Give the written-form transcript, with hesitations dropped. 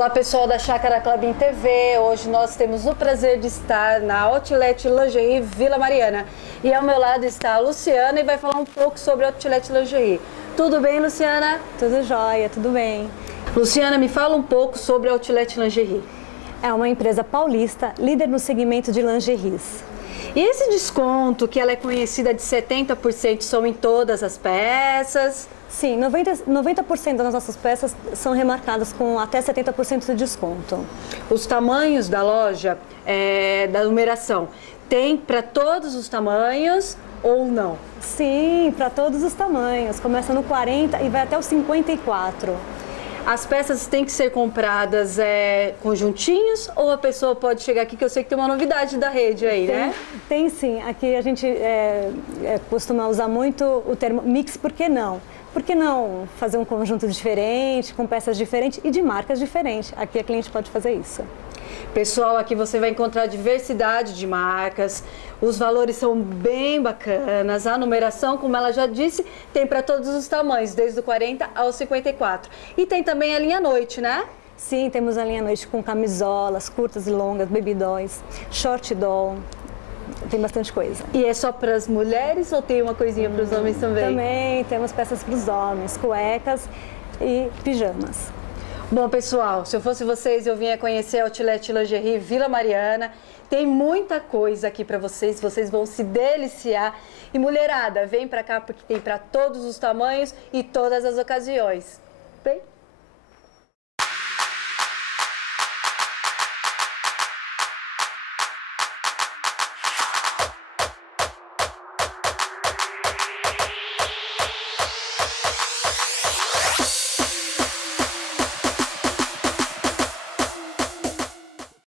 Olá pessoal da Chácara Klabin TV, hoje nós temos o prazer de estar na Outlet Lingerie Vila Mariana. E ao meu lado está a Luciana e vai falar um pouco sobre a Outlet Lingerie. Tudo bem, Luciana? Tudo jóia, tudo bem. Luciana, me fala um pouco sobre a Outlet Lingerie. É uma empresa paulista, líder no segmento de lingeries. E esse desconto, que ela é conhecida de 70%, são em todas as peças? Sim, 90% das nossas peças são remarcadas com até 70% de desconto. Os tamanhos da loja, da numeração, tem para todos os tamanhos ou não? Sim, para todos os tamanhos. Começa no 40 e vai até o 54. As peças têm que ser compradas conjuntinhos ou a pessoa pode chegar aqui, que eu sei que tem uma novidade da rede aí, né? Tem sim. Aqui a gente costuma usar muito o termo mix, por que não? Por que não fazer um conjunto diferente, com peças diferentes e de marcas diferentes? Aqui a cliente pode fazer isso. Pessoal, aqui você vai encontrar diversidade de marcas, os valores são bem bacanas, a numeração, como ela já disse, tem para todos os tamanhos, desde o 40 ao 54. E tem também a linha noite, né? Sim, temos a linha noite com camisolas, curtas e longas, baby dolls, short doll, tem bastante coisa. E é só para as mulheres ou tem uma coisinha para os homens também? Também temos peças para os homens, cuecas e pijamas. Bom, pessoal, se eu fosse vocês, eu vinha conhecer a Outlet Lingerie Vila Mariana. Tem muita coisa aqui para vocês vão se deliciar. E mulherada, vem para cá porque tem para todos os tamanhos e todas as ocasiões. Bem?